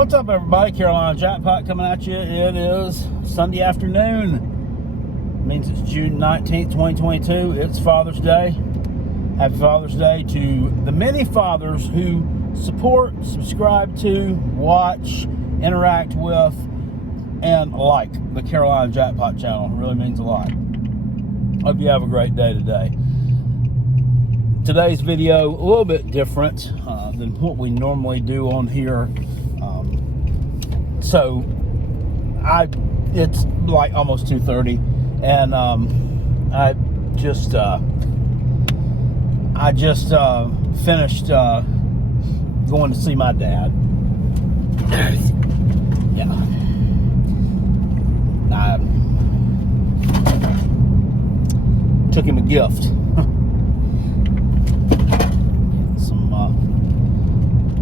What's up, everybody? Carolina Jackpot coming at you. It is Sunday afternoon. It means it's June 19th, 2022. It's Father's Day. Happy Father's Day to the many fathers who support, subscribe to, watch, interact with, and like the Carolina Jackpot channel. It really means a lot. Hope you have a great day today. Today's video a little bit different than what we normally do on here. So it's like almost 2:30, and I just finished going to see my dad. Yeah, I took him a gift.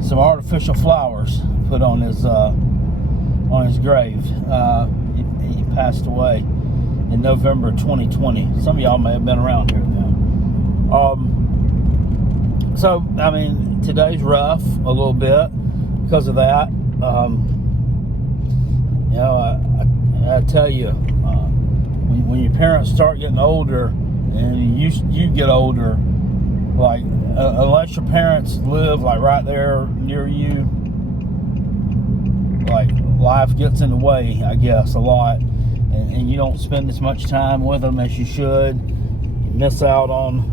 Some artificial flowers put on his grave. He passed away in November 2020. Some of y'all may have been around here then. So I mean, today's rough a little bit because of that. I tell you, when your parents start getting older and you get older, like unless your parents live like right there near you, like life gets in the way, I guess, a lot, and you don't spend as much time with them as you should. You miss out on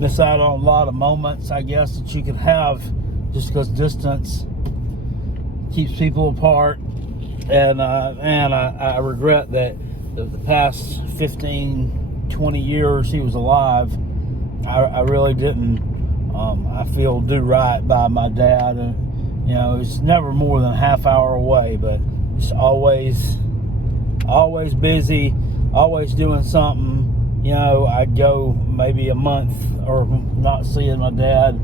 a lot of moments, I guess, that you could have just because distance keeps people apart. And I regret that the past 15, 20 years he was alive, I really didn't, I feel, do right by my dad. You know, it's never more than a half hour away, but it's always busy, always doing something. You know, I'd go maybe a month or not seeing my dad,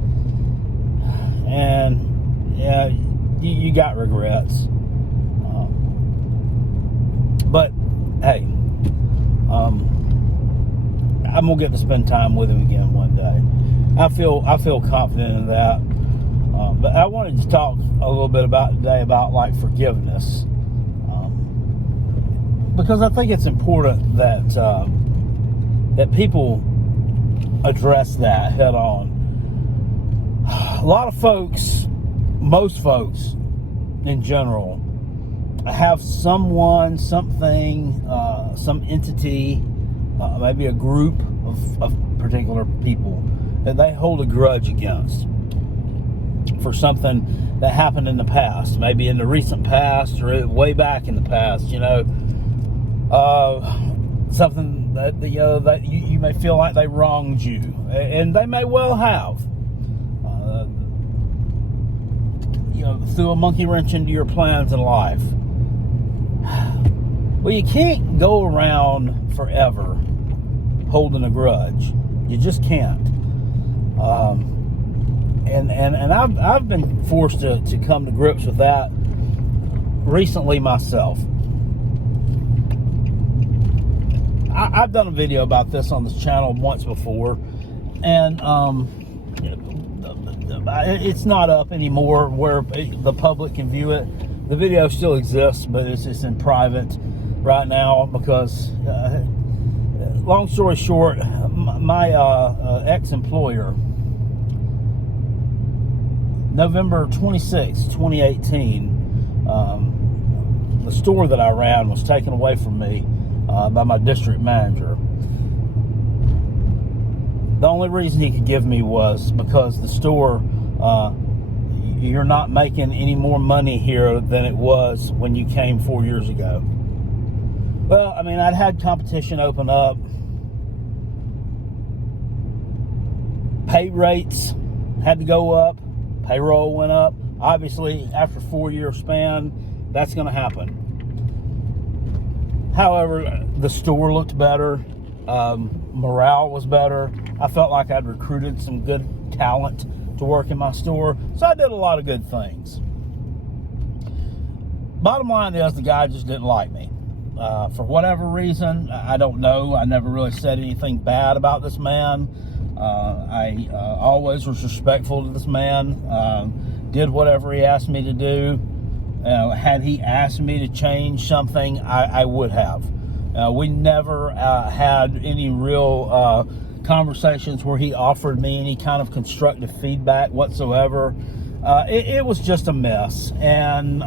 and yeah, you got regrets. But hey, I'm gonna get to spend time with him again one day. I feel confident in that. But I wanted to talk a little bit today about like forgiveness, because I think it's important that people address that head on. A lot of folks, most folks in general, have someone, something, some entity, maybe a group of particular people that they hold a grudge against for something that happened in the past, maybe in the recent past or way back in the past. You know, something that that you may feel like they wronged you, and they may well have. Threw a monkey wrench into your plans in life. Well, you can't go around forever holding a grudge. You just can't. And I've been forced to come to grips with that recently myself. I've done a video about this on this channel once before, and it's not up anymore where the public can view it. The video still exists, but it's just in private right now because, long story short, my ex-employer, November 26, 2018, the store that I ran was taken away from me by my district manager. The only reason he could give me was because the store, you're not making any more money here than it was when you came 4 years ago. Well, I mean, I'd had competition open up. Pay rates had to go up. Payroll went up. Obviously, after a 4-year span, that's going to happen. However, the store looked better. Morale was better. I felt like I'd recruited some good talent to work in my store. So I did a lot of good things. Bottom line is, the guy just didn't like me. For whatever reason, I don't know. I never really said anything bad about this man. I always was respectful to this man. Did whatever he asked me to do. Had he asked me to change something, I would have. We never had any real conversations where he offered me any kind of constructive feedback whatsoever. It was just a mess, and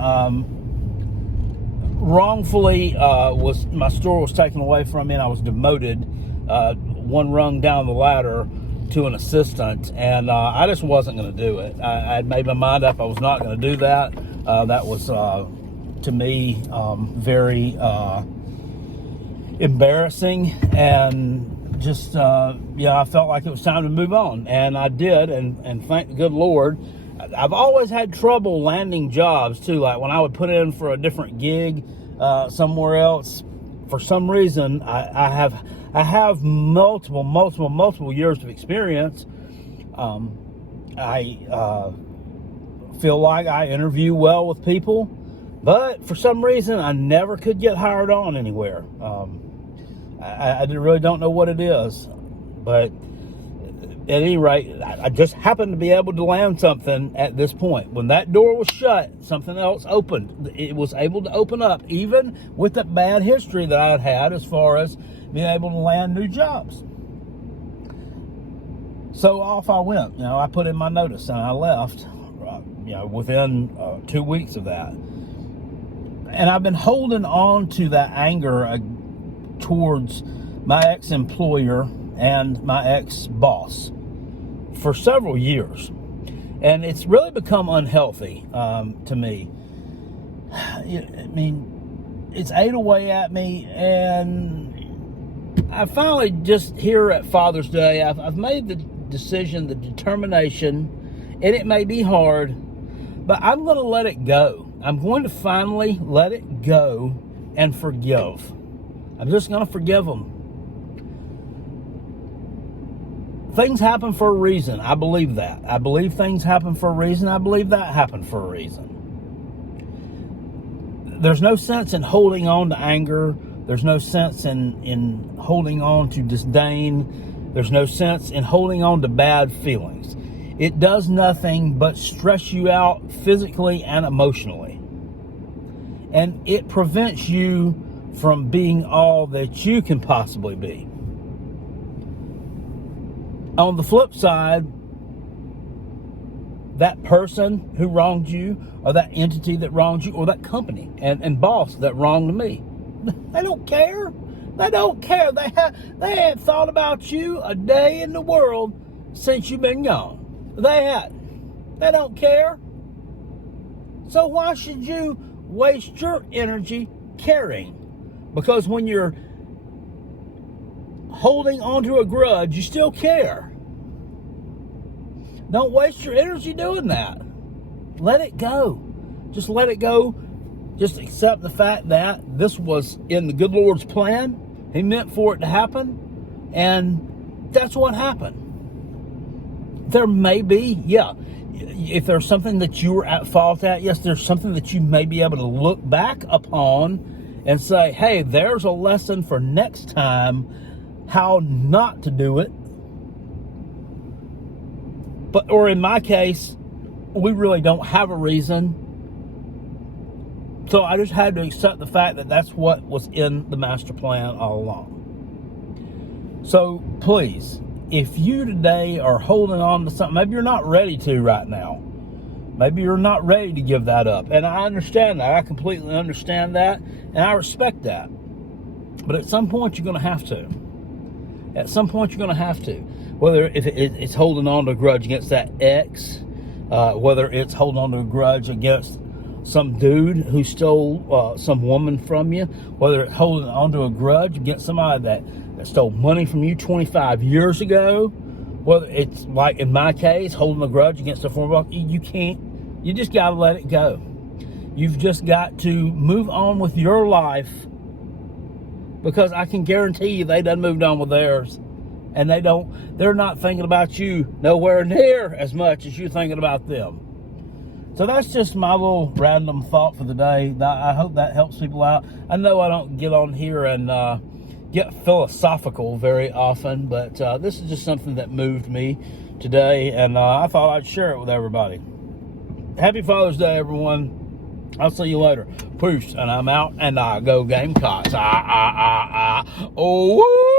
wrongfully my store was taken away from me, and I was demoted one rung down the ladder to an assistant, and I just wasn't going to do it. I had made my mind up I was not going to do that. That was to me very embarrassing, and just I felt like it was time to move on, and I did, and thank the good Lord. I've always had trouble landing jobs too. Like when I would put in for a different gig somewhere else, for some reason I have multiple years of experience. I feel like I interview well with people, but for some reason I never could get hired on anywhere. I really don't know what it is, but at any rate, I just happened to be able to land something at this point. When that door was shut, something else opened. It was able to open up, even with that bad history that I had had as far as being able to land new jobs. So off I went. I put in my notice and I left, within 2 weeks of that. And I've been holding on to that anger towards my ex-employer and my ex-boss for several years, and it's really become unhealthy to me. I mean, it's ate away at me, and I finally, just here at Father's Day, I've made the decision, the determination, and it may be hard, but I'm going to let it go. I'm going to finally let it go and forgive. I'm just going to forgive them. Things happen for a reason. I believe that. I believe things happen for a reason. I believe that happened for a reason. There's no sense in holding on to anger. There's no sense in holding on to disdain. There's no sense in holding on to bad feelings. It does nothing but stress you out physically and emotionally. And it prevents you from being all that you can possibly be. On the flip side, that person who wronged you, or that entity that wronged you, or that company and boss that wronged me, they don't care. They don't care. They hadn't thought about you a day in the world since you've been gone. They hadn't. They don't care. So why should you waste your energy caring? Because when you're holding onto a grudge, you still care. Don't waste your energy doing that. Let it go. Just let it go. Just accept the fact that this was in the good Lord's plan. He meant for it to happen, and that's what happened. There may be, if there's something that you were at fault at, yes, there's something that you may be able to look back upon and say, hey, there's a lesson for next time how not to do it. But, or in my case, we really don't have a reason. So I just had to accept the fact that that's what was in the master plan all along. So please, if you today are holding on to something, maybe you're not ready to right now. Maybe you're not ready to give that up. And I understand that. I completely understand that. And I respect that. But at some point, you're going to have to. At some point, you're going to have to. Whether if it's holding on to a grudge against that ex, whether it's holding on to a grudge against some dude who stole some woman from you, whether it's holding on to a grudge against somebody that stole money from you 25 years ago, whether it's like in my case, holding a grudge against a former boss, you can't. You just got to let it go. You've just got to move on with your life, because I can guarantee you they done moved on with theirs, and they're not thinking about you nowhere near as much as you're thinking about them. So that's just my little random thought for the day. I hope that helps people out. I know I don't get on here and get philosophical very often, but this is just something that moved me today, and I thought I'd share it with everybody. Happy Father's Day, everyone. I'll see you later. Peace. And I'm out, and I go Gamecocks. Oh, woo!